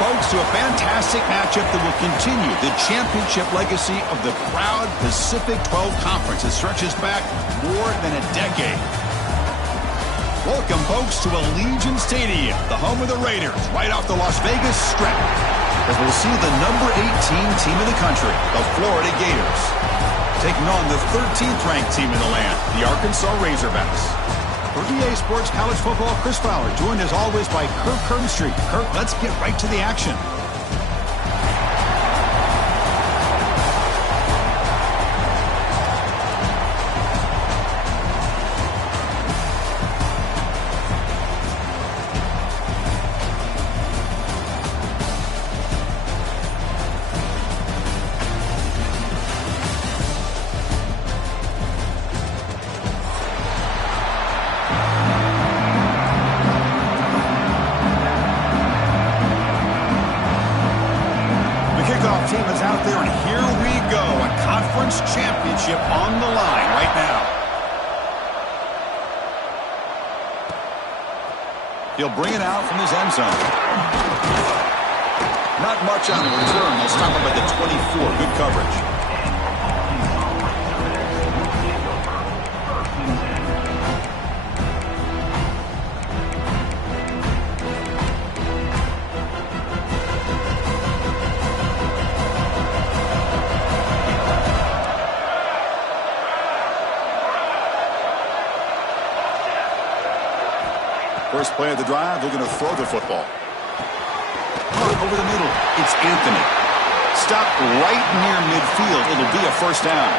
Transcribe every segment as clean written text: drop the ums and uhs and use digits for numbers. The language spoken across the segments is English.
folks, to a fantastic matchup that will continue the championship legacy of the proud Pacific 12 Conference. It stretches back more than a decade. Welcome, folks, to Allegiant Stadium, the home of the Raiders, right off the Las Vegas Strip, as we'll see the number 18 team in the country, the Florida Gators, taking on the 13th ranked team in the land, the Arkansas Razorbacks. For EA Sports College Football, Chris Fowler, joined as always by Kirk Herbstreit. Kirk, let's get right to the action. Team is out there, and here we go. A conference championship on the line right now. He'll bring it out from his end zone. Not much on the return. They'll stop him at the 24. Good coverage. First play of the drive, they're going to throw the football. Over the middle, it's Anthony. Stopped right near midfield. It'll be a first down.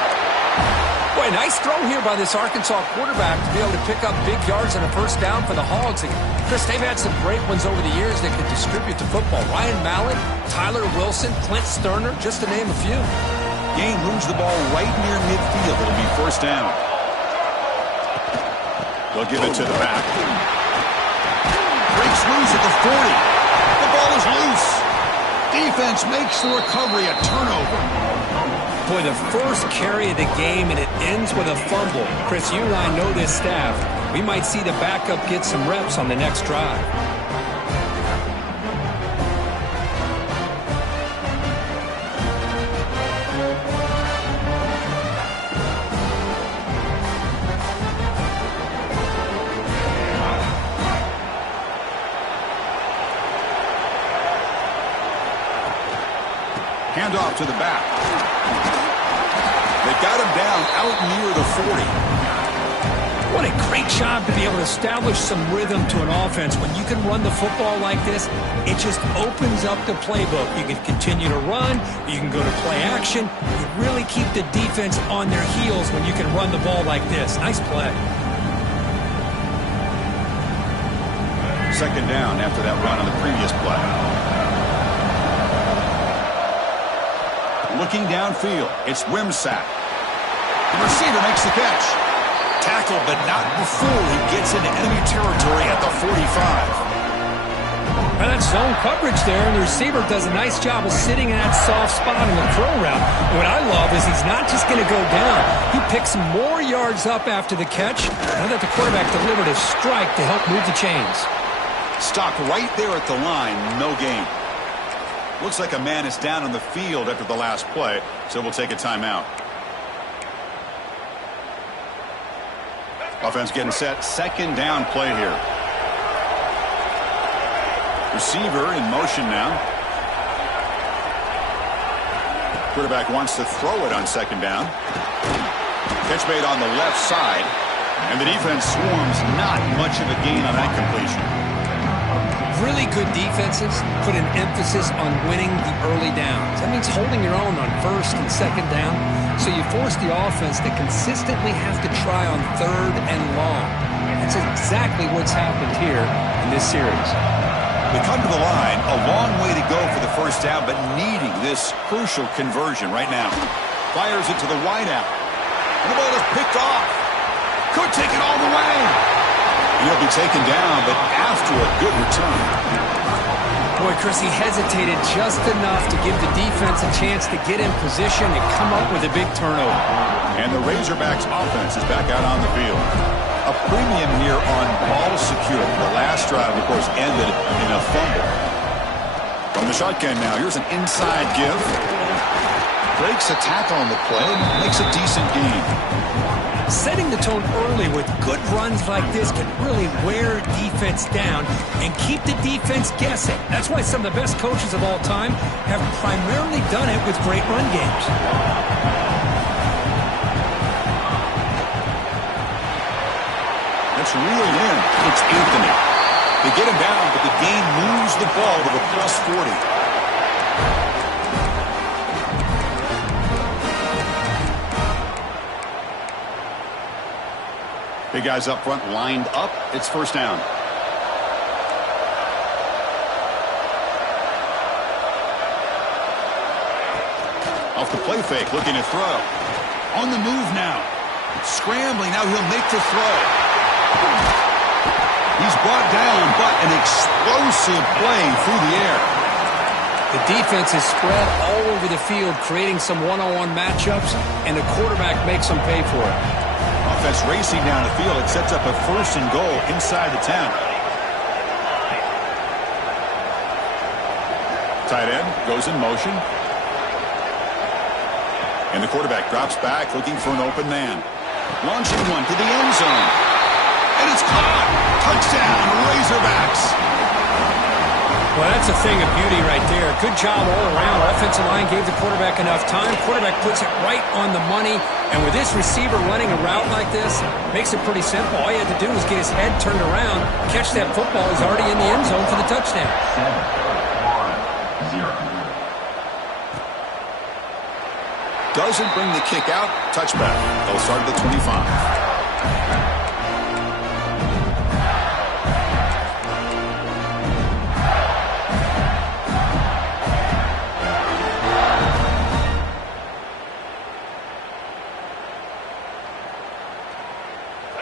Boy, nice throw here by this Arkansas quarterback to be able to pick up big yards and a first down for the Hogs. And Chris, they've had some great ones over the years that could distribute the football. Ryan Mallett, Tyler Wilson, Clint Sterner, just to name a few. Gain moves the ball right near midfield. It'll be first down. They'll give it to the back. Breaks loose at the 40. The ball is loose. Defense makes the recovery, a turnover. Boy, the first carry of the game, and it ends with a fumble. Chris, you and I know this staff. We might see the backup get some reps on the next drive. Handoff to the back. They got him down out near the 40. What a great job to be able to establish some rhythm to an offense. When you can run the football like this, it just opens up the playbook. You can continue to run. You can go to play action. You really keep the defense on their heels when you can run the ball like this. Nice play. Second down after that run on the previous play. Looking downfield, it's Wimsatt. The receiver makes the catch. Tackled, but not before he gets into enemy territory at the 45. Well, that's zone coverage there, and the receiver does a nice job of sitting in that soft spot in the throw route. And what I love is he's not just going to go down. He picks more yards up after the catch. Now that the quarterback delivered a strike to help move the chains. Stopped right there at the line, no gain. Looks like a man is down on the field after the last play, so we'll take a timeout. Offense getting set. Second down play here. Receiver in motion now. Quarterback wants to throw it on second down. Catch made on the left side. And the defense swarms. Not much of a gain on that completion. Really good defenses put an emphasis on winning the early downs. That means holding your own on first and second down. So you force the offense to consistently have to try on third and long. That's exactly what's happened here in this series. They come to the line, a long way to go for the first down, but needing this crucial conversion right now. Fires it to the wideout. And the ball is picked off. Could take it all the way. He'll be taken down, but after a good return. Boy, Chris, he hesitated just enough to give the defense a chance to get in position and come up with a big turnover. And the Razorbacks offense is back out on the field. A premium here on ball security. The last drive, of course, ended in a fumble. From the shotgun now, here's an inside give. Breaks a tackle on the play, makes a decent gain. Setting the tone early with good runs like this can really wear defense down and keep the defense guessing. That's why some of the best coaches of all time have primarily done it with great run games. That's reeled in. It's Anthony. They get him down, but the gain moves the ball to the plus 40. Big guys up front lined up. It's first down. Off the play fake, looking to throw. On the move now. Scrambling, now he'll make the throw. He's brought down, but an explosive play through the air. The defense is spread all over the field, creating some one-on-one matchups, and the quarterback makes them pay for it. Offense racing down the field. It sets up a first and goal inside the 10. Tight end goes in motion. And the quarterback drops back, looking for an open man. Launching one to the end zone. And it's caught. Touchdown, Razorbacks. Well, that's a thing of beauty right there. Good job all around. Offensive line gave the quarterback enough time. Quarterback puts it right on the money. And with this receiver running a route like this, makes it pretty simple. All you had to do was get his head turned around, catch that football. He's already in the end zone for the touchdown. 7-1-0. Doesn't bring the kick out. Touchback. They'll start at the 25.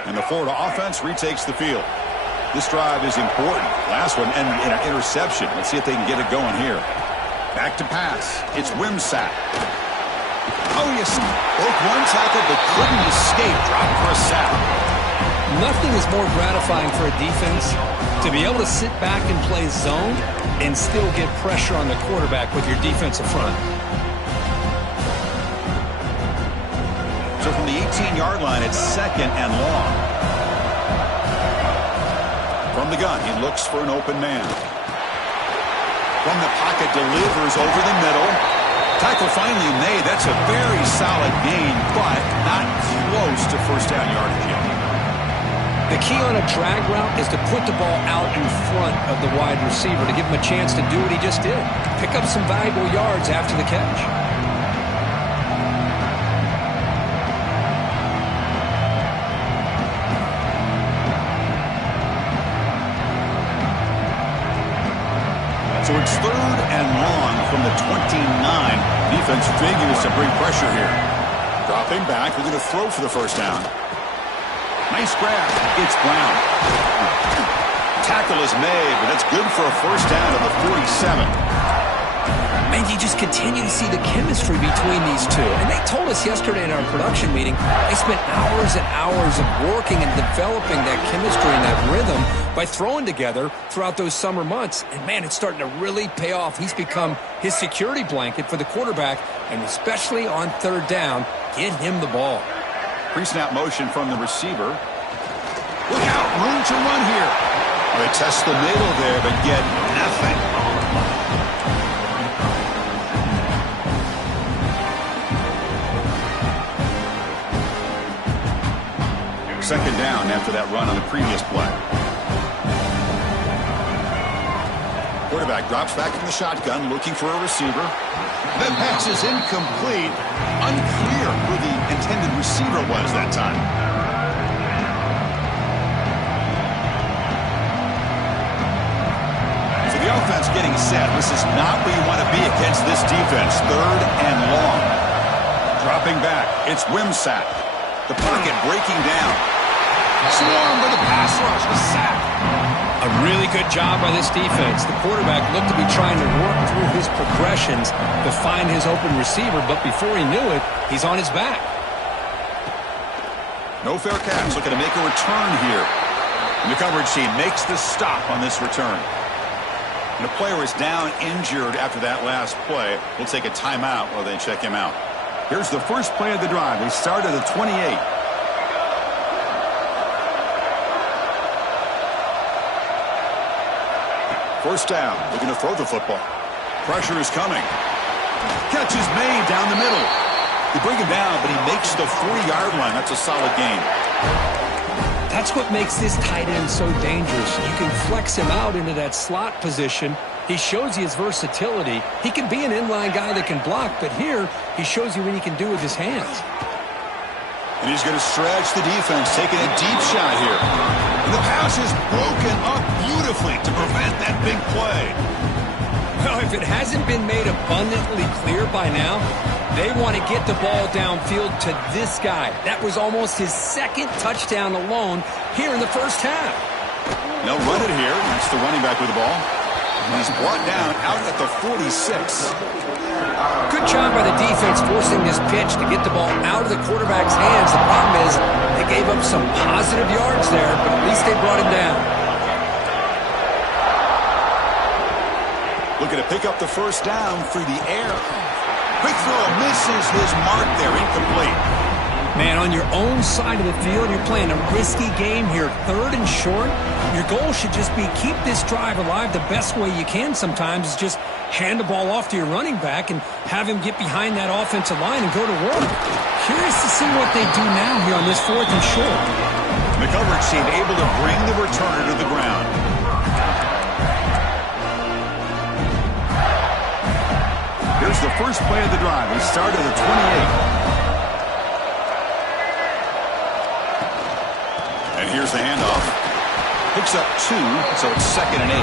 And the Florida offense retakes the field. This drive is important. Last one and an interception. Let's see if they can get it going here. Back to pass. It's Wimsatt. Oh, yes. Broke one tackle but couldn't escape. Dropped for a sack. Nothing is more gratifying for a defense to be able to sit back and play zone and still get pressure on the quarterback with your defensive front. So from the 18-yard line, it's second and long. From the gun, he looks for an open man. From the pocket, delivers over the middle. Tackle finally made. That's a very solid gain, but not close to first down yardage yet. The key on a drag route is to put the ball out in front of the wide receiver to give him a chance to do what he just did. Pick up some valuable yards after the catch. So it's third and long from the 29. Defense figures to bring pressure here. Dropping back, looking to throw for the first down. Nice grab. It's Brown. Tackle is made, but that's good for a first down at the 47. Man, you just continue to see the chemistry between these two. And they told us yesterday in our production meeting, they spent hours and hours of working and developing that chemistry and that rhythm by throwing together throughout those summer months. And, man, it's starting to really pay off. He's become his security blanket for the quarterback, and especially on third down, get him the ball. Pre-snap motion from the receiver. Look out, room to run here. They test the middle there, but get nothing. Second down after that run on the previous play. Quarterback drops back in the shotgun, looking for a receiver. That pass is incomplete. Unclear who the intended receiver was that time. So the offense getting set. This is not where you want to be against this defense. Third and long. Dropping back. It's Wimsatt. The pocket breaking down. Swarmed by the pass rush. The sack. A really good job by this defense. The quarterback looked to be trying to work through his progressions to find his open receiver, but before he knew it, he's on his back. No fair catch. Looking to make a return here. And the coverage team makes the stop on this return. And the player is down injured after that last play. We'll take a timeout while they check him out. Here's the first play of the drive. They start at the 28. First down, looking to throw the football. Pressure is coming. Catch is made down the middle. They bring him down, but he makes the 40-yard line. That's a solid gain. That's what makes this tight end so dangerous. You can flex him out into that slot position. He shows you his versatility. He can be an inline guy that can block, but here he shows you what he can do with his hands. And he's going to stretch the defense, taking a deep shot here. And the pass is broken up beautifully to prevent that big play. Well, if it hasn't been made abundantly clear by now, they want to get the ball downfield to this guy. That was almost his second touchdown alone here in the first half. They'll run it here. That's the running back with the ball. And he's brought down out at the 46. Good job by the defense forcing this pitch to get the ball out of the quarterback's hands. The problem is they gave up some positive yards there, but at least they brought him down. Looking to pick up the first down through the air. Quick throw misses his mark there, incomplete. Man, on your own side of the field, you're playing a risky game here. 3rd and short. Your goal should just be keep this drive alive the best way you can sometimes is just hand the ball off to your running back and have him get behind that offensive line and go to work. Curious to see what they do now here on this 4th and short. The coverage team able to bring the returner to the ground. Here's the first play of the drive. They start at the 28. And here's the handoff. Picks up 2, so it's 2nd and 8.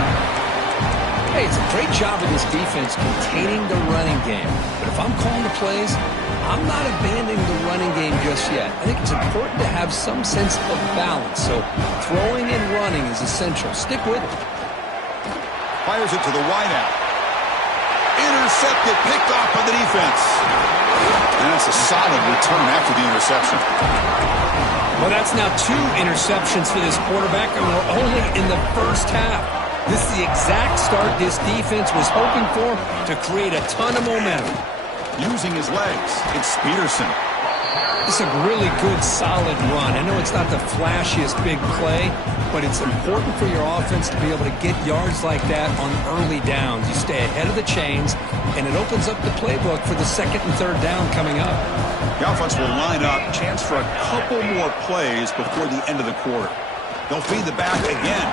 Hey, it's a great job of this defense containing the running game. But if I'm calling the plays, I'm not abandoning the running game just yet. I think it's important to have some sense of balance. So throwing and running is essential. Stick with it. Fires it to the wideout. Intercepted, picked off by the defense. And that's a solid return after the interception. Well, that's now 2 interceptions for this quarterback, and we're only in the first half. This is the exact start this defense was hoping for to create a ton of momentum. Using his legs, it's Peterson. It's a really good, solid run. I know it's not the flashiest big play, but it's important for your offense to be able to get yards like that on early downs. You stay ahead of the chains, and it opens up the playbook for the 2nd and 3rd down coming up. The offense will line up, chance for a couple more plays before the end of the quarter. They'll feed the back again.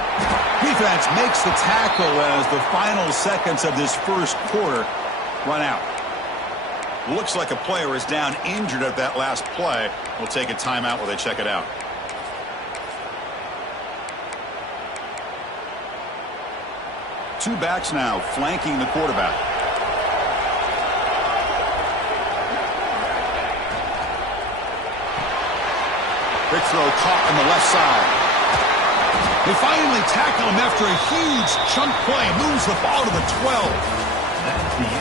Defense makes the tackle as the final seconds of this first quarter run out. Looks like a player is down injured at that last play. We'll take a timeout while they check it out. Two backs now flanking the quarterback. Big throw caught on the left side. They finally tackle him after a huge chunk play. Moves the ball to the 12.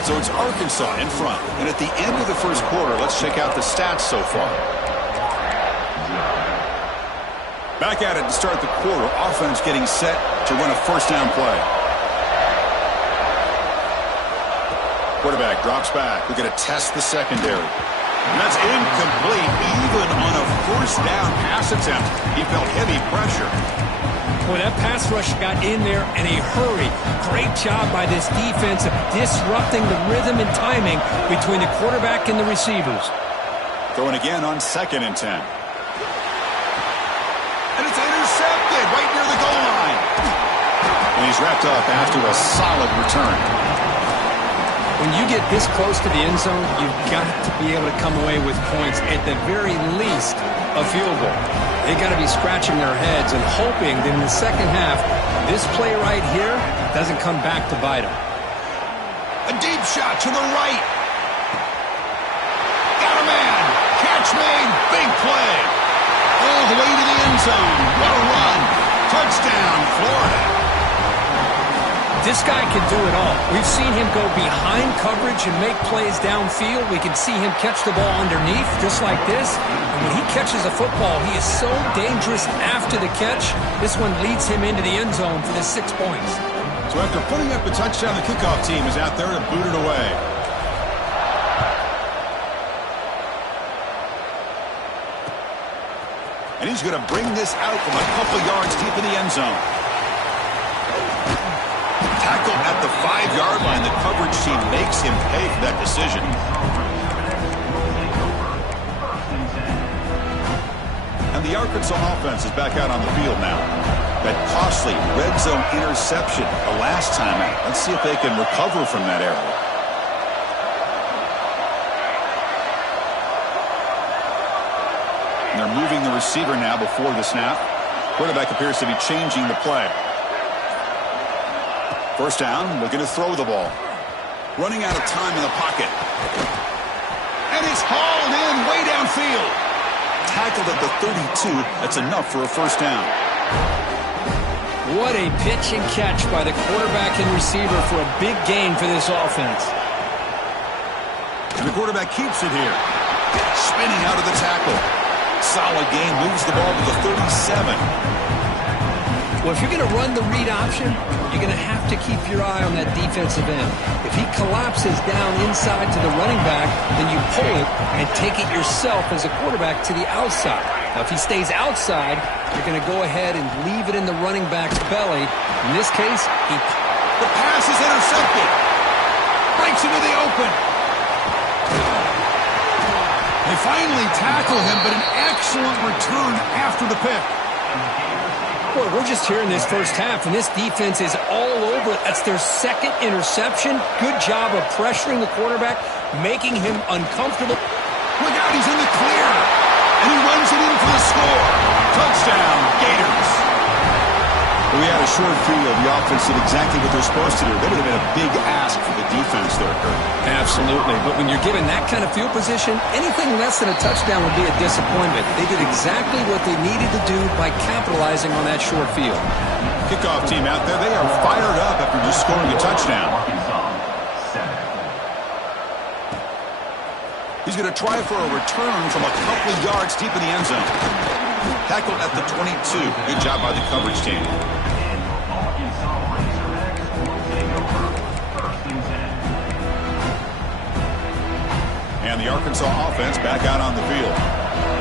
So it's Arkansas in front. And at the end of the first quarter, let's check out the stats so far. Back at it to start the quarter. Offense getting set to run a first down play. Quarterback drops back. We're going to test the secondary. And that's incomplete. Even on a first down pass attempt, he felt heavy pressure. Boy, that pass rush got in there in a hurry. Great job by this defense of disrupting the rhythm and timing between the quarterback and the receivers. Throwing again on 2nd and 10. And it's intercepted right near the goal line. And he's wrapped up after a solid return. When you get this close to the end zone, you've got to be able to come away with points, at the very least, a field goal. They got to be scratching their heads and hoping that in the second half, this play right here doesn't come back to bite them. A deep shot to the right. Got a man. Catch made. Big play. All the way to the end zone. What a run. Touchdown, Florida. This guy can do it all. We've seen him go behind coverage and make plays downfield. We can see him catch the ball underneath just like this. And when he catches a football, he is so dangerous after the catch. This one leads him into the end zone for the 6 points. So after putting up a touchdown, the kickoff team is out there to boot it away. And he's going to bring this out from a couple yards deep in the end zone. Tackle at the 5-yard line. The coverage team makes him pay for that decision. And the Arkansas offense is back out on the field now. That costly red zone interception the last time out. Let's see if they can recover from that error. And they're moving the receiver now before the snap. Quarterback appears to be changing the play. First down, looking to throw the ball. Running out of time in the pocket. And he's hauled in way downfield. Tackled at the 32. That's enough for a first down. What a pitch and catch by the quarterback and receiver for a big gain for this offense. And the quarterback keeps it here. Spinning out of the tackle. Solid gain, moves the ball to the 37. Well, if you're going to run the read option, you're going to have to keep your eye on that defensive end. If he collapses down inside to the running back, then you pull it and take it yourself as a quarterback to the outside. Now, if he stays outside, you're going to go ahead and leave it in the running back's belly. In this case, the pass is intercepted. Breaks into the open. They finally tackle him, but an excellent return after the pick. Boy, we're just here in this first half, and this defense is all over it. That's their second interception. Good job of pressuring the quarterback, making him uncomfortable. Look out, he's in the clear. And he runs it in for the score. Touchdown, Gators. We had a short field. The offense did exactly what they're supposed to do. That would have been a big ask for the defense there, Kurt. Absolutely. But when you're given that kind of field position, anything less than a touchdown would be a disappointment. They did exactly what they needed to do by capitalizing on that short field. Kickoff team out there, they are fired up after just scoring a touchdown. He's going to try for a return from a couple of yards deep in the end zone. Tackled at the 22. Good job by the coverage team. And the Arkansas offense back out on the field.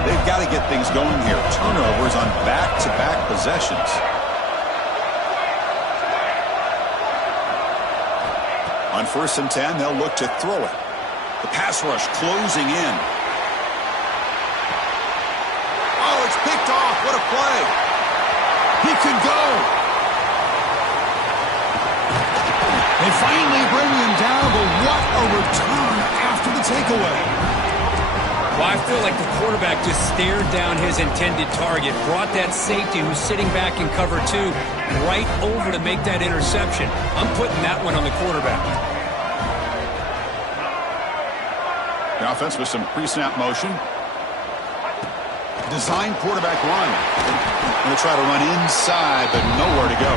They've got to get things going here. Turnovers on back-to-back possessions. On 1st and 10, they'll look to throw it. The pass rush closing in. Oh, it's picked off. What a play. He could go. They finally bring him down, but what a return after the takeaway. Well, I feel like the quarterback just stared down his intended target, brought that safety who's sitting back in cover 2 right over to make that interception. I'm putting that one on the quarterback. The offense with some pre-snap motion. Design quarterback run. Going to try to run inside, but nowhere to go.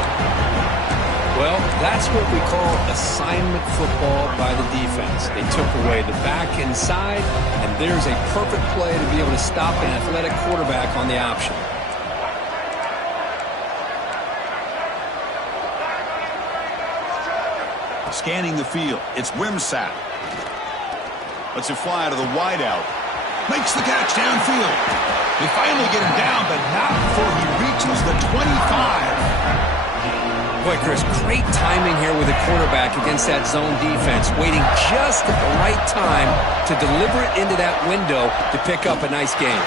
Well, that's what we call assignment football by the defense. They took away the back inside, and there's a perfect play to be able to stop an athletic quarterback on the option. Scanning the field. It's Wimsatt. Lets it fly to the wideout. Makes the catch downfield. They finally get him down, but not before he reaches the 25. Boy, Chris, great timing here with the quarterback against that zone defense, waiting just at the right time to deliver it into that window to pick up a nice gain.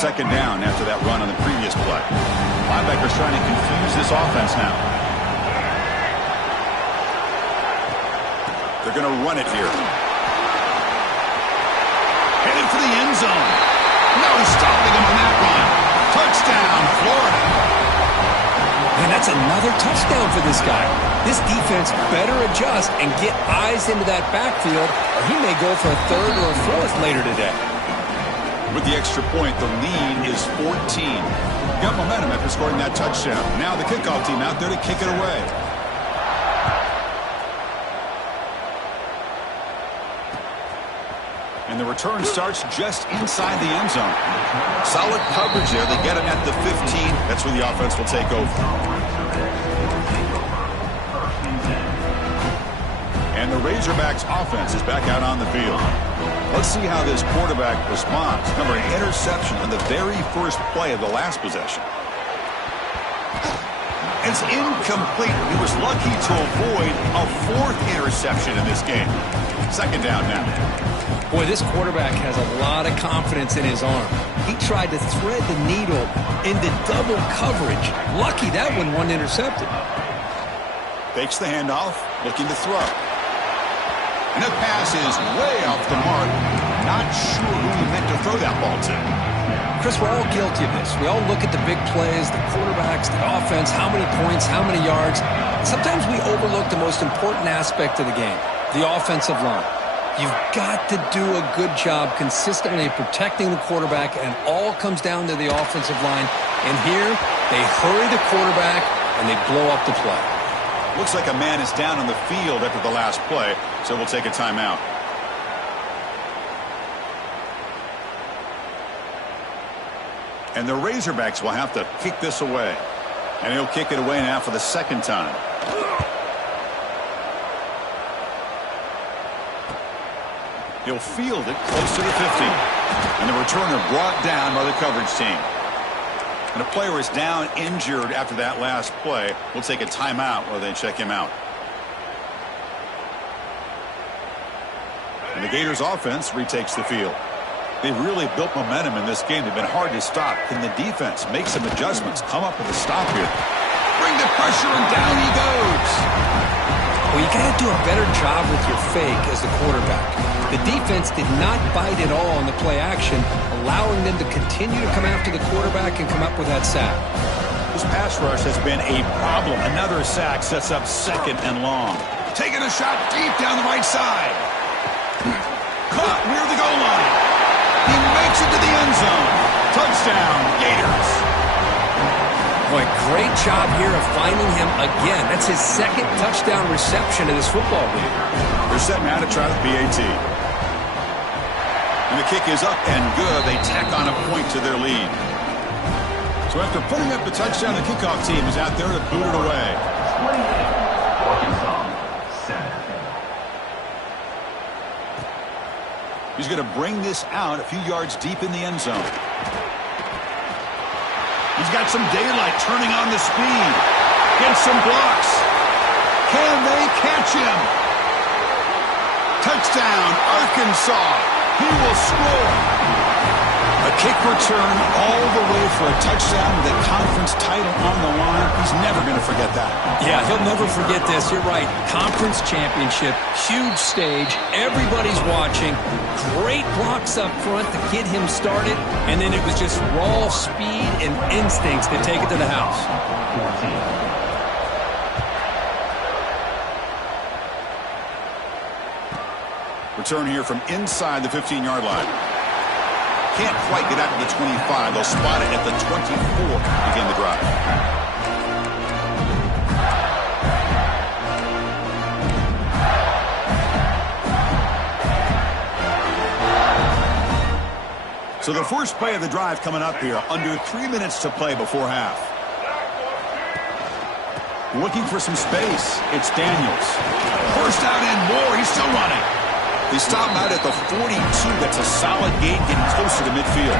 Second down after that run on the previous play. Linebackers trying to confuse this offense now. They're going to run it here. Headed for the end zone. No stopping him on that run. Touchdown, Florida. And that's another touchdown for this guy. This defense better adjust and get eyes into that backfield, or he may go for a third or a fourth later today. With the extra point, the lead is 14. Got momentum after scoring that touchdown. Now the kickoff team out there to kick it away. And the return starts just inside the end zone. Solid coverage there. They get him at the 15. That's where the offense will take over. And the Razorbacks offense is back out on the field. Let's see how this quarterback responds. Remember, an interception on the very first play of the last possession. It's incomplete. He was lucky to avoid a fourth interception in this game. Second down now. Boy, this quarterback has a lot of confidence in his arm. He tried to thread the needle into double coverage. Lucky that one wasn't intercepted. Fakes the handoff, looking to throw. And the pass is way off the mark. Not sure who he meant to throw that ball to. Chris, we're all guilty of this. We all look at the big plays, the quarterbacks, the offense, how many points, how many yards. Sometimes we overlook the most important aspect of the game, the offensive line. You've got to do a good job consistently protecting the quarterback, and it all comes down to the offensive line. And here, they hurry the quarterback, and they blow up the play. Looks like a man is down on the field after the last play, so we'll take a timeout. And the Razorbacks will have to kick this away. And he'll kick it away now for the second time. He'll field it close to the 50. And the returner brought down by the coverage team. And a player is down injured after that last play. We'll take a timeout while they check him out. And the Gators offense retakes the field. They've really built momentum in this game. They've been hard to stop. Can the defense make some adjustments? Come up with a stop here. Bring the pressure, and down he goes. Well, you got to do a better job with your fake as the quarterback. The defense did not bite at all on the play action, allowing them to continue to come after the quarterback and come up with that sack. This pass rush has been a problem. Another sack sets up second and long. Taking a shot deep down the right side. Caught near the goal line. He makes it to the end zone. Touchdown, Gators. Boy, great job here of finding him again. That's his second touchdown reception of this football game. They're set now to try the PAT. And the kick is up and good. They tack on a point to their lead. So after putting up the touchdown, the kickoff team is out there to boot it away. He's going to bring this out a few yards deep in the end zone. He's got some daylight turning on the speed. Gets some blocks. Can they catch him? Touchdown, Arkansas. He will score. A kick return all the way for a touchdown with a conference title on the line. He's never going to forget that. Yeah, he'll never forget this. You're right. Conference championship, huge stage. Everybody's watching. Great blocks up front to get him started. And then it was just raw speed and instincts to take it to the house. Return here from inside the 15-yard line. Can't quite get out to the 25. They'll spot it at the 24 to begin the drive. So the first play of the drive coming up here. Under 3 minutes to play before half. Looking for some space. It's Daniels. First out and more. He's still running. They stop him out at the 42. That's a solid gain, getting closer to midfield.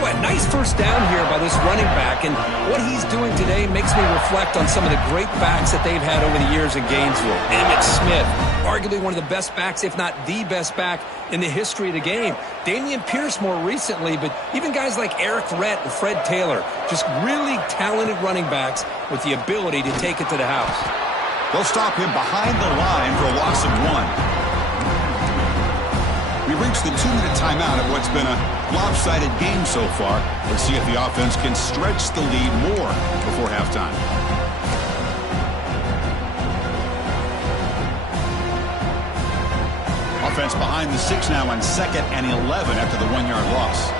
Boy, nice first down here by this running back, and what he's doing today makes me reflect on some of the great backs that they've had over the years in Gainesville. Emmitt Smith, arguably one of the best backs, if not the best back in the history of the game. Dameon Pierce more recently, but even guys like Eric Rhett and Fred Taylor, just really talented running backs with the ability to take it to the house. They'll stop him behind the line for a loss of 1. We reached the 2-minute timeout of what's been a lopsided game so far. Let's see if the offense can stretch the lead more before halftime. Offense behind the 6 now on 2nd and 11 after the 1-yard loss.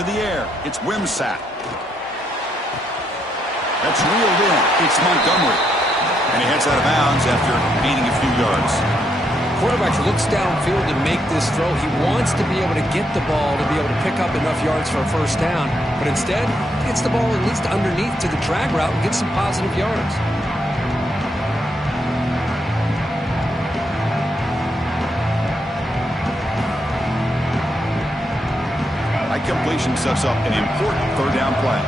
To the air, it's Wimsatt. That's reeled in. It's Montgomery. And he heads out of bounds after gaining a few yards. quarterback looks downfield to make this throw. He wants to be able to get the ball to be able to pick up enough yards for a first down, but instead, he gets the ball at least underneath to the drag route and gets some positive yards. High completion sets up an important third down play.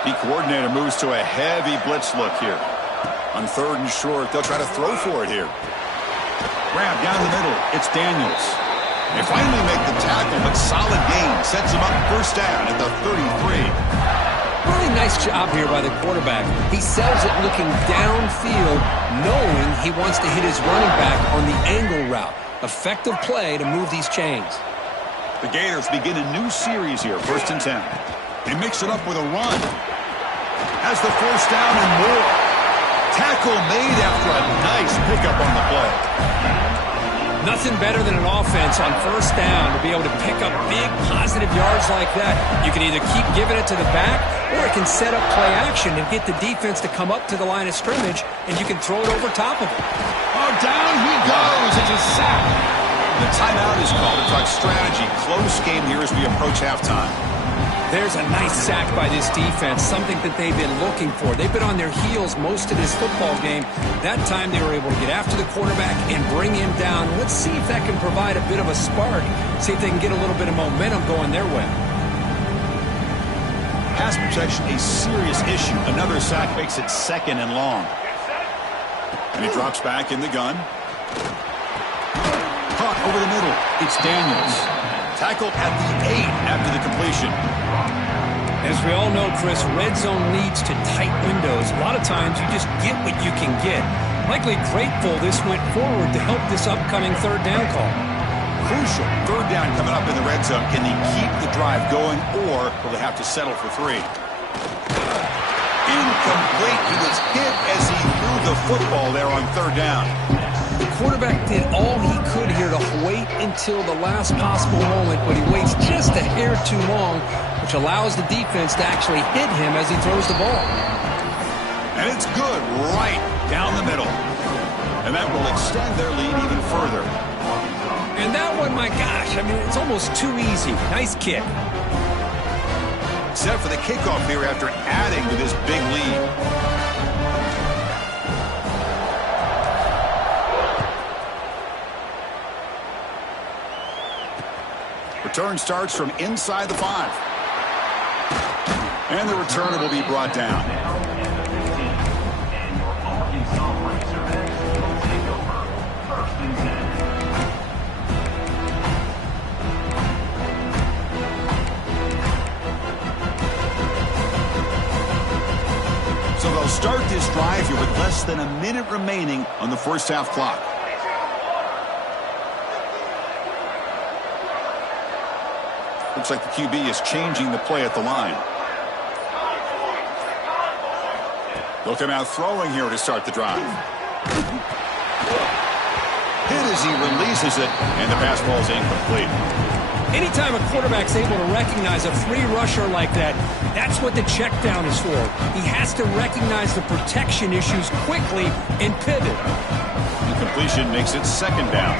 The coordinator moves to a heavy blitz look here. On 3rd and short, they'll try to throw for it here. Grab down the middle. It's Daniels. They finally make the tackle, but solid gain sets him up first down at the 33. Really nice job here by the quarterback. He sells it looking downfield, knowing he wants to hit his running back on the angle route. Effective play to move these chains. The Gators begin a new series here, 1st and 10. They mix it up with a run. Has the first down and more. Tackle made after a nice pickup on the play. Nothing better than an offense on first down to be able to pick up big positive yards like that. You can either keep giving it to the back, or it can set up play action and get the defense to come up to the line of scrimmage, and you can throw it over top of it. Oh, down he goes. It's a sack. The timeout is called to talk strategy. Close game here as we approach halftime. There's a nice sack by this defense, something that they've been looking for. They've been on their heels most of this football game. That time they were able to get after the quarterback and bring him down. Let's see if that can provide a bit of a spark, see if they can get a little bit of momentum going their way. Pass protection, a serious issue. Another sack makes it 2nd and long. And he drops back in the gun. Caught over the middle. It's Daniels. Tackled at the 8 after the completion. As we all know, Chris, red zone leads to tight windows. A lot of times you just get what you can get. Likely grateful this went forward to help this upcoming 3rd down call. Crucial 3rd down coming up in the red zone. Can they keep the drive going, or will they have to settle for 3? Incomplete. He was hit as he threw the football there on 3rd down. The quarterback did all he could here to wait until the last possible moment, but he waits just a hair too long, which allows the defense to actually hit him as he throws the ball. And it's good right down the middle. And that will extend their lead even further. And that one, my gosh, I mean, it's almost too easy. Nice kick. Set for the kickoff here after adding to this big lead. Return starts from inside the 5. And the returner will be brought down. So they'll start this drive here with less than a minute remaining on the first half clock. Looks like the QB is changing the play at the line. They'll come out throwing here to start the drive. Hit as he releases it, and the pass ball is incomplete. Anytime a quarterback's able to recognize a free rusher like that, that's what the check down is for. He has to recognize the protection issues quickly and pivot. The completion makes it 2nd down.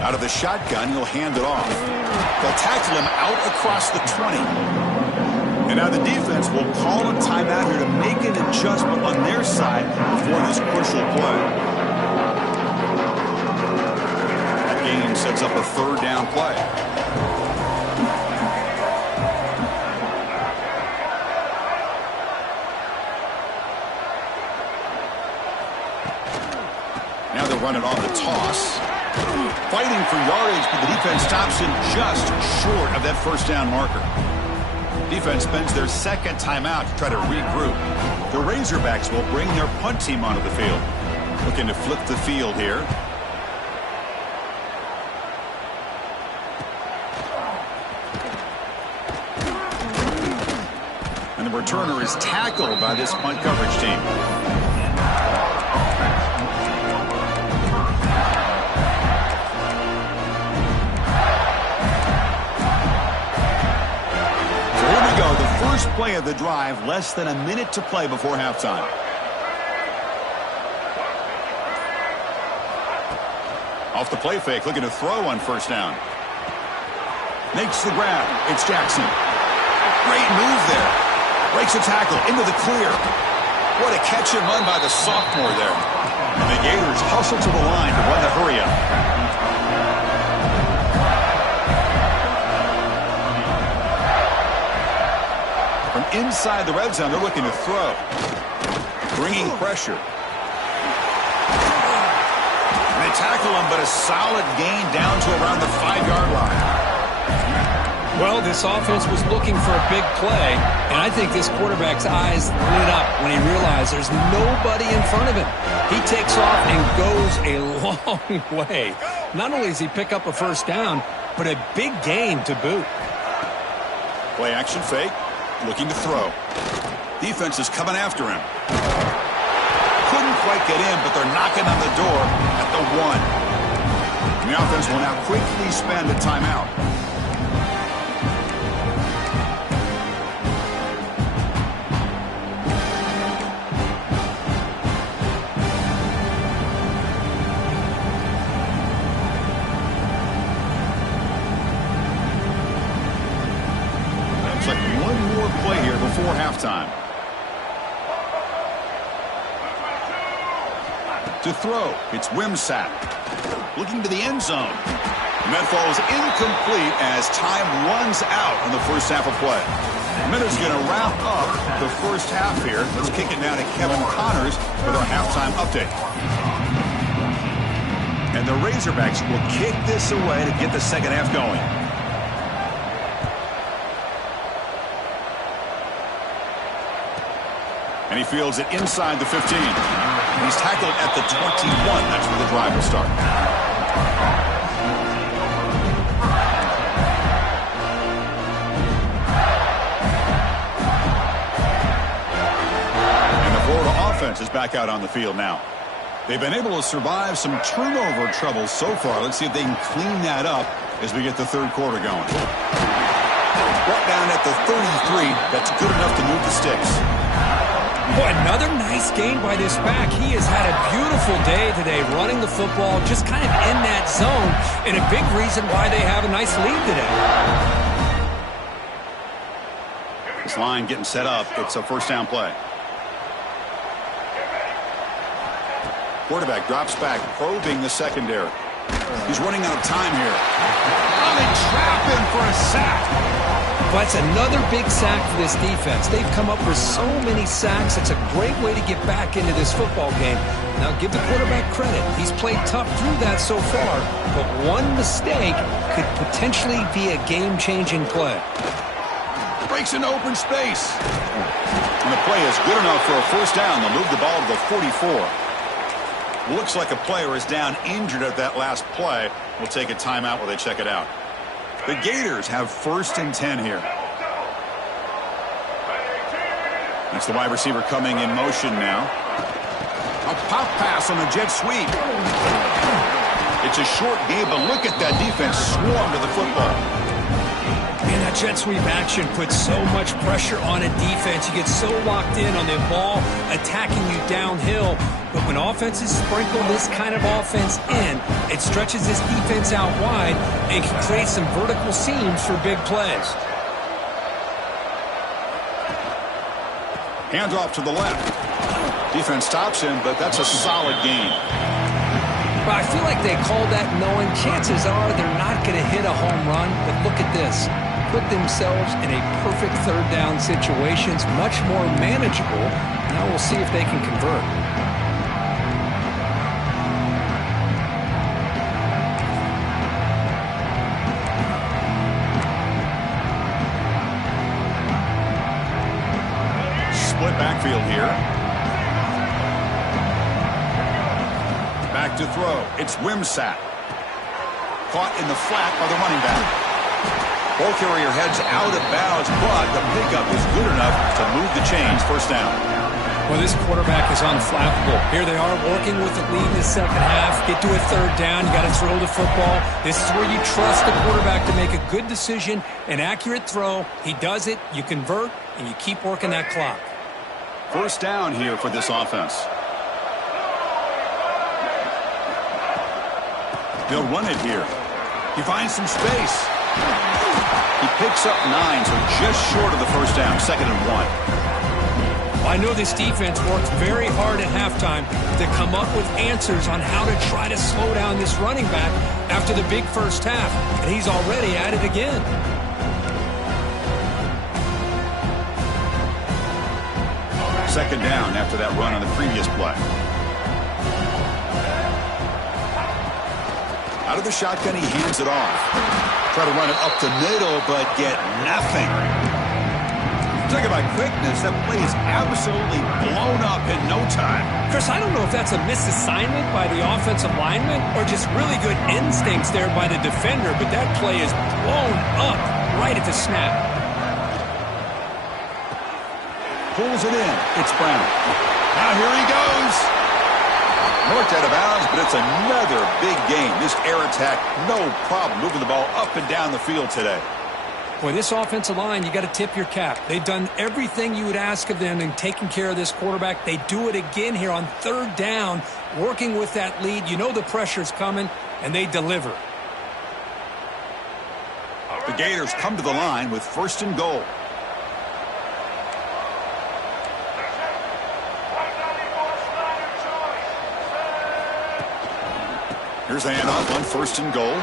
Out of the shotgun, he'll hand it off. They'll tackle him out across the 20. And now the defense will call a timeout here to make an adjustment on their side before this crucial play. That gain sets up a 3rd down play. Now they'll run it on the toss. Fighting for yardage, but the defense stops him just short of that first down marker. Defense spends their 2nd timeout to try to regroup. The Razorbacks will bring their punt team onto the field. Looking to flip the field here. And the returner is tackled by this punt coverage team. First play of the drive, less than a minute to play before halftime. Off the play fake, looking to throw on first down. Makes the grab. It's Jackson. Great move there. Breaks a tackle into the clear. What a catch and run by the sophomore there. And the Gators hustle to the line to run the hurry up. From inside the red zone, they're looking to throw. Bringing pressure. They tackle him, but a solid gain down to around the 5-yard line. Well, this offense was looking for a big play, and I think this quarterback's eyes lit up when he realized there's nobody in front of him. He takes off and goes a long way. Not only does he pick up a first down, but a big gain to boot. Play action fake, looking to throw. Defense is coming after him. Couldn't quite get in, but they're knocking on the door at the 1. The offense will now quickly spend a timeout. Looks like one more play here before halftime. To throw, it's Wimsatt. Looking to the end zone. And that falls incomplete as time runs out in the first half of play. Minter's going to wrap up the first half here. Let's kick it now to Kevin Connors with our halftime update. And the Razorbacks will kick this away to get the second half going. And he fields it inside the 15. And he's tackled at the 21. That's where the drive will start. And the Florida offense is back out on the field now. They've been able to survive some turnover trouble so far. Let's see if they can clean that up as we get the third quarter going. Brought down at the 33. That's good enough to move the sticks. Boy, another nice gain by this back. He has had a beautiful day today running the football, just kind of in that zone, and a big reason why they have a nice lead today. This line getting set up. It's a first down play. Quarterback drops back, probing the secondary. He's running out of time here. Oh, they trap him for a sack. But it's another big sack for this defense. They've come up with so many sacks. It's a great way to get back into this football game. Now, give the quarterback credit. He's played tough through that so far, but one mistake could potentially be a game-changing play. Breaks into open space. And the play is good enough for a first down. They'll move the ball to the 44. Looks like a player is down injured at that last play. We'll take a timeout while they check it out. The Gators have 1st and 10 here. That's the wide receiver coming in motion now. A pop pass on the jet sweep. It's a short game, but look at that defense swarm to the football. Man, that jet sweep action puts so much pressure on a defense. You get so locked in on the ball attacking you downhill. But when offenses sprinkle this kind of offense in, it stretches this defense out wide and can create some vertical seams for big plays. Hands off to the left. Defense stops him, but that's a solid gain. But I feel like they called that knowing chances are they're not going to hit a home run. But look at this. Put themselves in a perfect third down situation. It's much more manageable. Now we'll see if they can convert. Split backfield here. Back to throw. It's Wimsatt. Caught in the flat by the running back. Ball carrier heads out of bounds, but the pickup is good enough to move the chains. First down. Well, this quarterback is unflappable. Here they are working with the lead in the second half. Get to a third down. You got to throw the football. This is where you trust the quarterback to make a good decision, an accurate throw. He does it, you convert, and you keep working that clock. First down here for this offense. They'll run it here. He finds some space. He picks up 9, so just short of the first down, 2nd and 1. I know this defense worked very hard at halftime to come up with answers on how to try to slow down this running back after the big first half, and he's already at it again. Second down after that run on the previous play. Out of the shotgun, he hands it off. Try to run it up the middle, but get nothing. Talk about quickness. That play is absolutely blown up in no time. Chris, I don't know if that's a misassignment by the offensive lineman or just really good instincts there by the defender, but that play is blown up right at the snap. Pulls it in. It's Brown. Now here he goes. North out of bounds, but it's another big game. This air attack, no problem moving the ball up and down the field today. Boy, this offensive line, you got to tip your cap. They've done everything you would ask of them in taking care of this quarterback. They do it again here on third down, working with that lead. You know the pressure's coming, and they deliver. The Gators come to the line with 1st and goal. Here's the handoff on 1st and goal.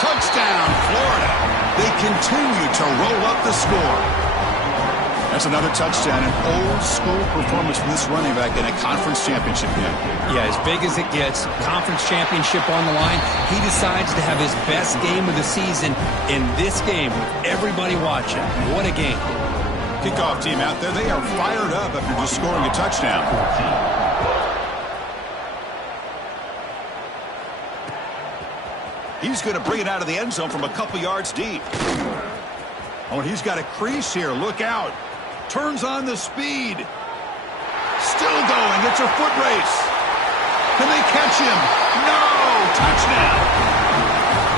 Touchdown, Florida. They continue to roll up the score. That's another touchdown, an old-school performance from this running back in a conference championship game. Yeah, as big as it gets, conference championship on the line. He decides to have his best game of the season in this game with everybody watching. What a game. Kickoff team out there, they are fired up after just scoring a touchdown. He's going to bring it out of the end zone from a couple yards deep. Oh, and he's got a crease here. Look out. Turns on the speed. Still going. It's a foot race. Can they catch him? No! Touchdown!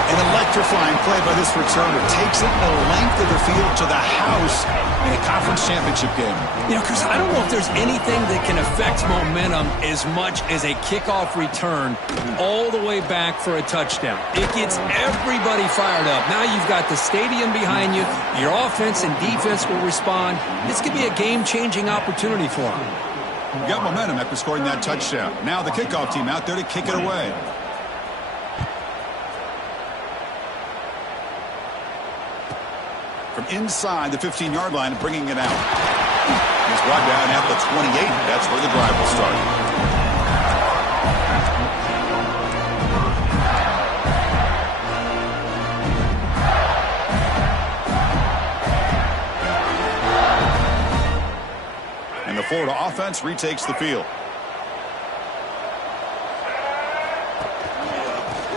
An electrifying play by this returner. Takes it the length of the field to the house in a conference championship game. You know, Chris, I don't know if there's anything that can affect momentum as much as a kickoff return all the way back for a touchdown. It gets everybody fired up. Now you've got the stadium behind you. Your offense and defense will respond. This could be a game-changing opportunity for them. You got momentum after scoring that touchdown. Now the kickoff team out there to kick it away. From inside the 15-yard line and bringing it out. He's brought down at the 28. That's where the drive will start. And the Florida offense retakes the field.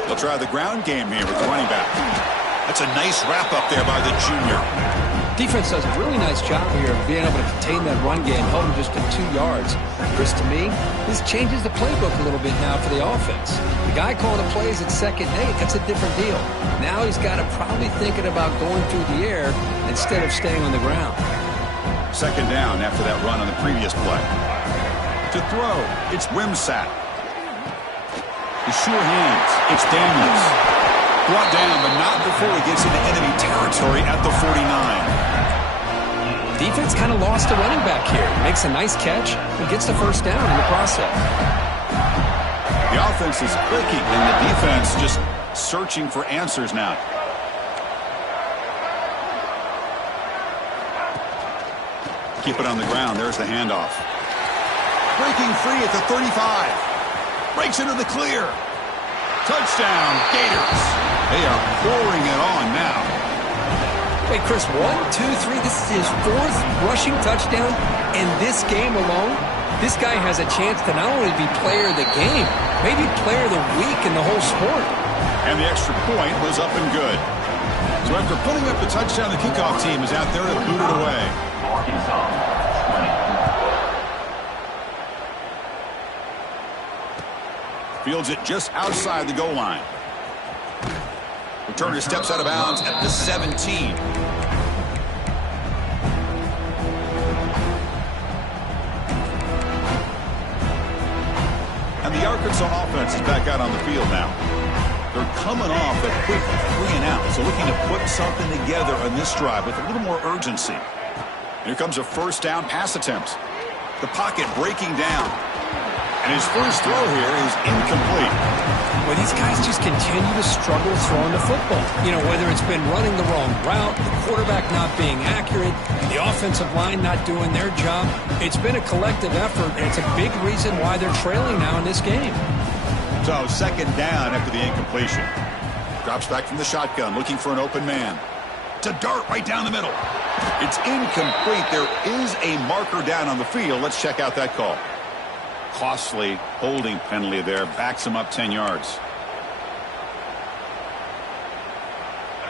They'll try the ground game here with the running back. That's a nice wrap up there by the junior. Defense does a really nice job here of being able to contain that run game, hold them just to 2 yards. Chris, to me, this changes the playbook a little bit now for the offense. The guy calling the plays at 2nd and 8, that's a different deal. Now he's got to probably thinking about going through the air instead of staying on the ground. 2nd down after that run on the previous play. To throw, it's Wimsatt. The sure hands, it's Daniels. Brought down, but not before he gets into enemy territory at the 49. Defense kind of lost a running back here. Makes a nice catch and gets the first down in the process. The offense is clicking, and the defense just searching for answers now. Keep it on the ground. There's the handoff. Breaking free at the 35. Breaks into the clear. Touchdown, Gators. They are pouring it on now. Hey, Chris, 1, 2, 3. This is his 4th rushing touchdown in this game alone. This guy has a chance to not only be player of the game, maybe player of the week in the whole sport. And the extra point was up and good. So after putting up the touchdown, the kickoff team is out there to boot it away. Fields it just outside the goal line. Returner steps out of bounds at the 17. And the Arkansas offense is back out on the field now. They're coming off a quick 3-and-out, so looking to put something together on this drive with a little more urgency. Here comes a first down pass attempt. The pocket breaking down. And his first throw here is incomplete. Well, these guys just continue to struggle throwing the football. You know, whether it's been running the wrong route, the quarterback not being accurate, the offensive line not doing their job. It's been a collective effort, and it's a big reason why they're trailing now in this game. So second down after the incompletion. Drops back from the shotgun, looking for an open man. To dart right down the middle. It's incomplete. There is a marker down on the field. Let's check out that call. Costly holding penalty there. Backs him up 10 yards.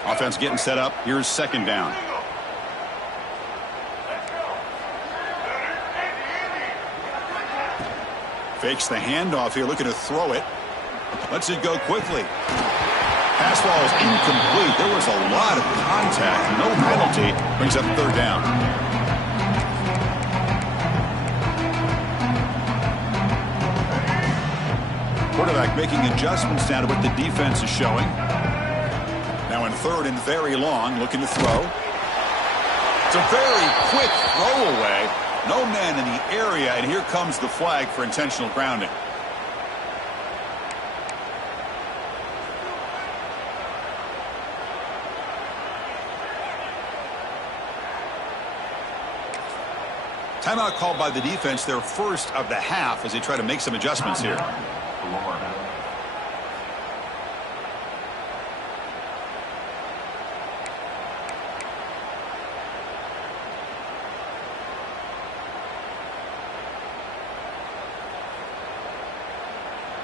Offense getting set up. Here's second down. Fakes the handoff here, looking to throw it. Lets it go quickly. Pass ball is incomplete. There was a lot of contact. No penalty. Brings up third down. Quarterback making adjustments down to what the defense is showing. Now in third and very long, looking to throw. It's a very quick throwaway. No man in the area, and here comes the flag for intentional grounding. Timeout called by the defense, their first of the half, as they try to make some adjustments here.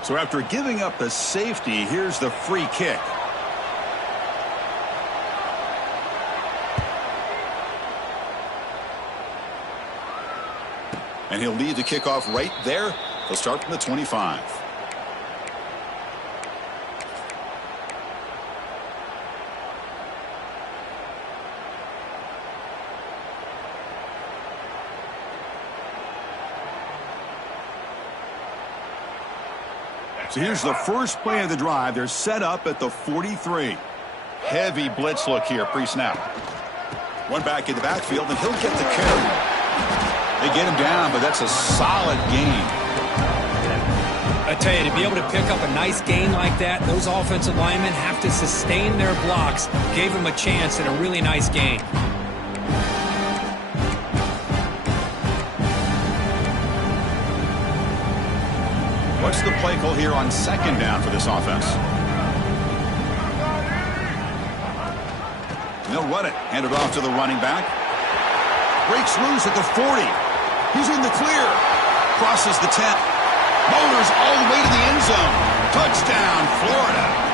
So after giving up the safety, here's the free kick. And he'll lead the kickoff right there. He'll start from the 25. So here's the first play of the drive. They're set up at the 43. Heavy blitz look here pre-snap. One back in the backfield, and he'll get the carry. They get him down, but that's a solid gain. I tell you, to be able to pick up a nice gain like that, those offensive linemen have to sustain their blocks. Gave him a chance at a really nice gain. What's the play call here on second down for this offense? They'll run it. Hand it off to the running back. Breaks loose at the 40. He's in the clear. Crosses the 10. Motors all the way to the end zone. Touchdown, Florida.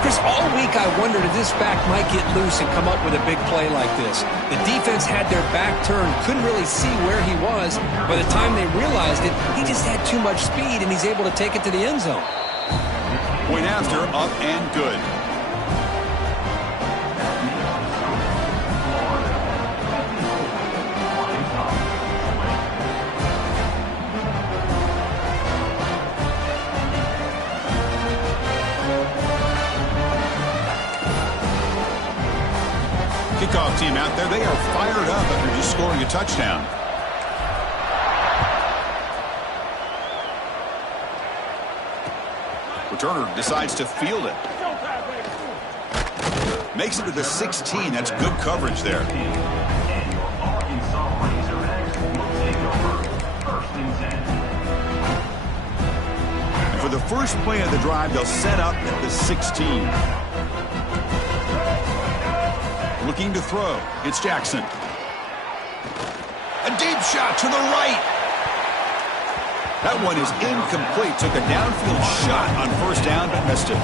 Chris, all week I wondered if this back might get loose and come up with a big play like this. The defense had their back turned, couldn't really see where he was. By the time they realized it, he just had too much speed, and he's able to take it to the end zone. Point after, up and good. Kickoff team out there, they are fired up after just scoring a touchdown. Returner decides to field it. Makes it to the 16. That's good coverage there. And for the first play of the drive, they'll set up at the 16. Looking to throw. It's Jackson. A deep shot to the right. That one is incomplete. Took a downfield shot on first down, but missed it.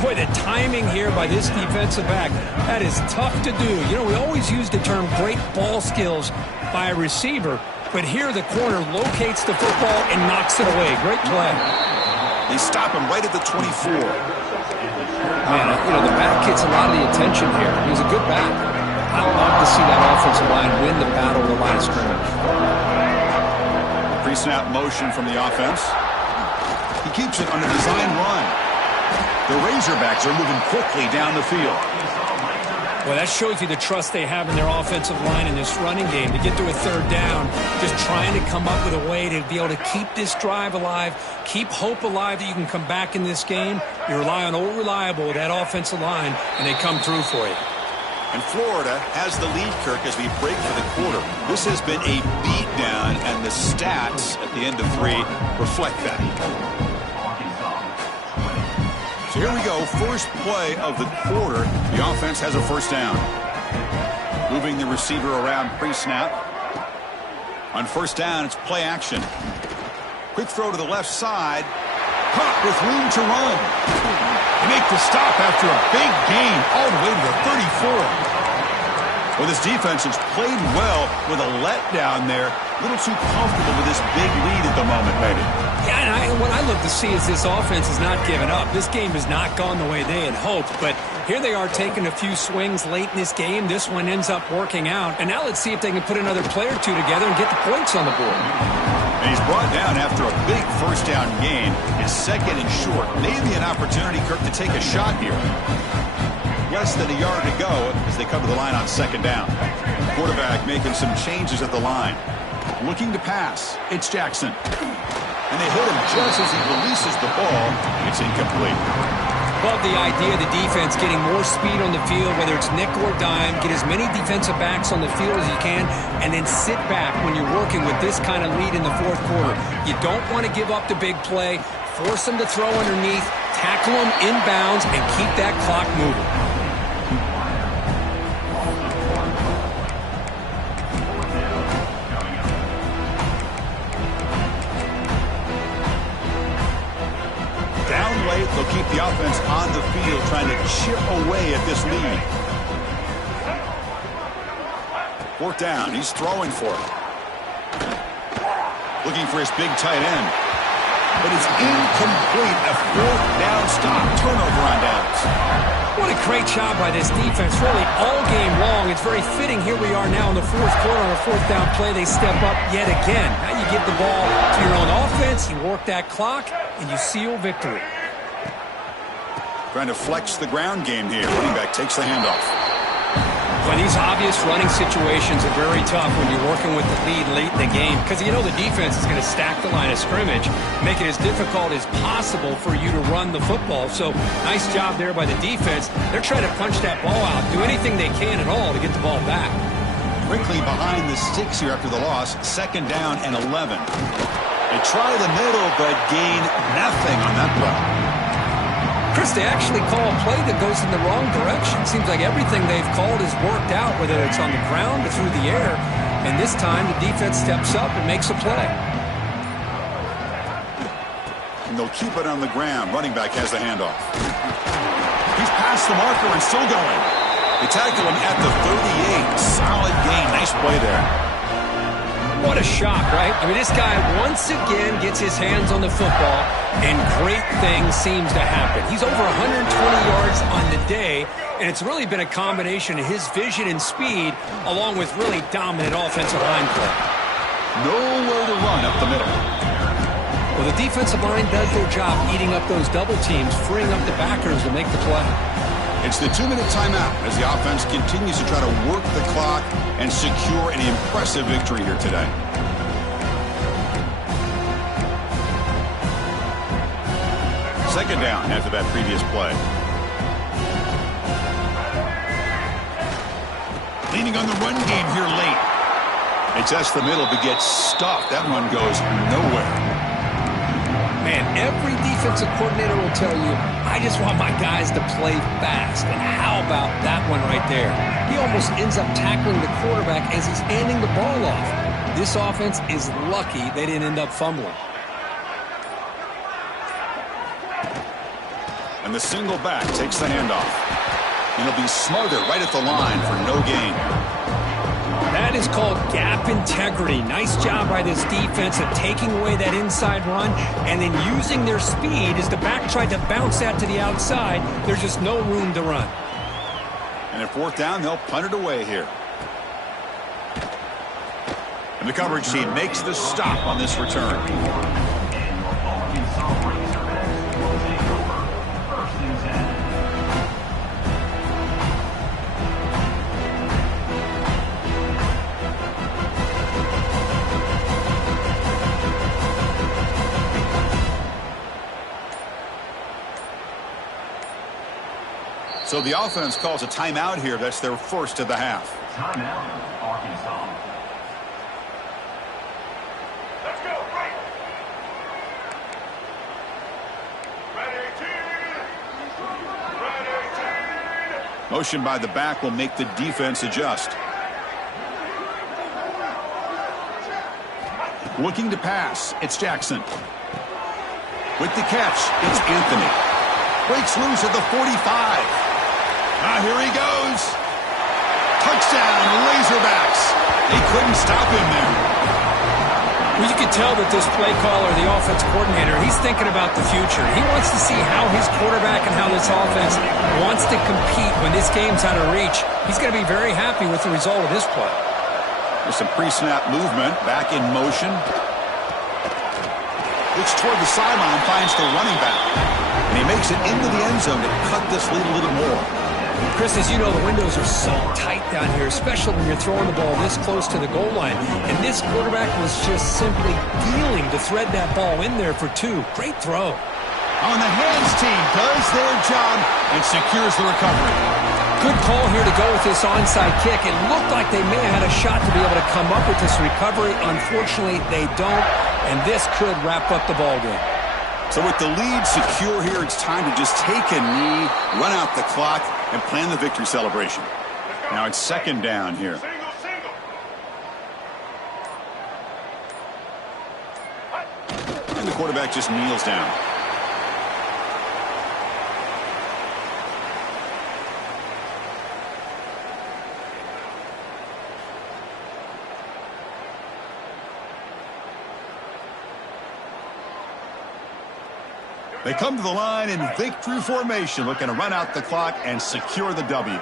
Boy, the timing here by this defensive back, that is tough to do. You know, we always use the term great ball skills by a receiver, but here the corner locates the football and knocks it away. Great play. They stop him right at the 24. Man, the back gets a lot of the attention here. He was a good back. I love to see that offensive line win the battle of the line of scrimmage. Pre-snap motion from the offense. He keeps it on a design run. The Razorbacks are moving quickly down the field. Well, that shows you the trust they have in their offensive line in this running game. To get to a third down, just trying to come up with a way to be able to keep this drive alive, keep hope alive that you can come back in this game. You rely on Old Reliable, that offensive line, and they come through for you. And Florida has the lead, Kirk, as we break for the quarter. This has been a beatdown, and the stats at the end of 3 reflect that. So here we go, first play of the quarter. The offense has a first down. Moving the receiver around pre-snap. On first down, it's play action. Quick throw to the left side. Caught with room to run. They make the stop after a big gain all the way to the 34. Well, this defense has played well with a letdown there. A little too comfortable with this big lead at the moment, maybe. Yeah, and what I love to see is this offense has not given up. This game has not gone the way they had hoped, but here they are taking a few swings late in this game. This one ends up working out, and now let's see if they can put another play or two together and get the points on the board. And he's brought down after a big first down gain. It's second and short. Maybe an opportunity, Kirk, to take a shot here. Less than a yard to go as they come to the line on second down. Quarterback making some changes at the line. Looking to pass. It's Jackson. And they hit him just as he releases the ball. It's incomplete. Love the idea of the defense getting more speed on the field, whether it's nickel or dime, get as many defensive backs on the field as you can, and then sit back when you're working with this kind of lead in the fourth quarter. You don't want to give up the big play, force them to throw underneath, tackle them inbounds, and keep that clock moving. They'll keep the offense on the field, trying to chip away at this lead. Fourth down. He's throwing for it. Looking for his big tight end. But it's incomplete. A fourth down stop. Turnover on downs. What a great job by this defense, really, all game long. It's very fitting. Here we are now in the fourth quarter on a fourth down play. They step up yet again. Now you give the ball to your own offense, you work that clock, and you seal victory. Trying to flex the ground game here. Running back takes the handoff. Well, these obvious running situations are very tough when you're working with the lead late in the game because you know the defense is going to stack the line of scrimmage, make it as difficult as possible for you to run the football. So nice job there by the defense. They're trying to punch that ball out, do anything they can at all to get the ball back. Quickly behind the sticks here after the loss. Second down and 11. They try the middle but gain nothing on that play. Chris, they actually call a play that goes in the wrong direction. Seems like everything they've called has worked out, whether it's on the ground or through the air. And this time, the defense steps up and makes a play. And they'll keep it on the ground. Running back has the handoff. He's past the marker and still going. They tackle him at the 38. Solid gain. Nice play there. What a shock, right? I mean, this guy once again gets his hands on the football, and great things seems to happen. He's over 120 yards on the day, and it's really been a combination of his vision and speed, along with really dominant offensive line play. Nowhere to run up the middle. Well, the defensive line does their job eating up those double teams, freeing up the backers to make the play. It's the 2-minute timeout as the offense continues to try to work the clock and secure an impressive victory here today. Second down after that previous play. Leaning on the run game here late. They test the middle but get stuffed. That one goes nowhere. Man, every defensive coordinator will tell you, I just want my guys to play fast. And how about that one right there? He almost ends up tackling the quarterback as he's handing the ball off. This offense is lucky they didn't end up fumbling. And the single back takes the handoff. And he'll be smothered right at the line for no gain. That is called gap integrity. Nice job by this defense of taking away that inside run and then using their speed as the back tried to bounce that to the outside. There's just no room to run. And at fourth down, they'll punt it away here. And the coverage team makes the stop on this return. So the offense calls a timeout here. That's their first of the half. Timeout, Arkansas. Let's go, right. Ready, Motion by the back will make the defense adjust. Looking to pass, it's Jackson. With the catch, it's Anthony. Breaks loose at the 45. Here he goes. Touchdown, Razorbacks. They couldn't stop him there. Well, you can tell that this play caller, the offense coordinator, he's thinking about the future. He wants to see how his quarterback and how this offense wants to compete when this game's out of reach. He's going to be very happy with the result of this play. There's some pre-snap movement, back in motion. Looks toward the sideline, finds the running back. And he makes it into the end zone to cut this lead a little more. Chris, as you know, the windows are so tight down here, especially when you're throwing the ball this close to the goal line. And this quarterback was just simply dealing to thread that ball in there for two. Great throw. On the hands team does their job and secures the recovery. Good call here to go with this onside kick. It looked like they may have had a shot to be able to come up with this recovery. Unfortunately, they don't, and this could wrap up the ball game. So with the lead secure here, it's time to just take a knee, run out the clock, and plan the victory celebration. Now it's second down here. single. And the quarterback just kneels down. They come to the line in victory formation, looking to run out the clock and secure the W.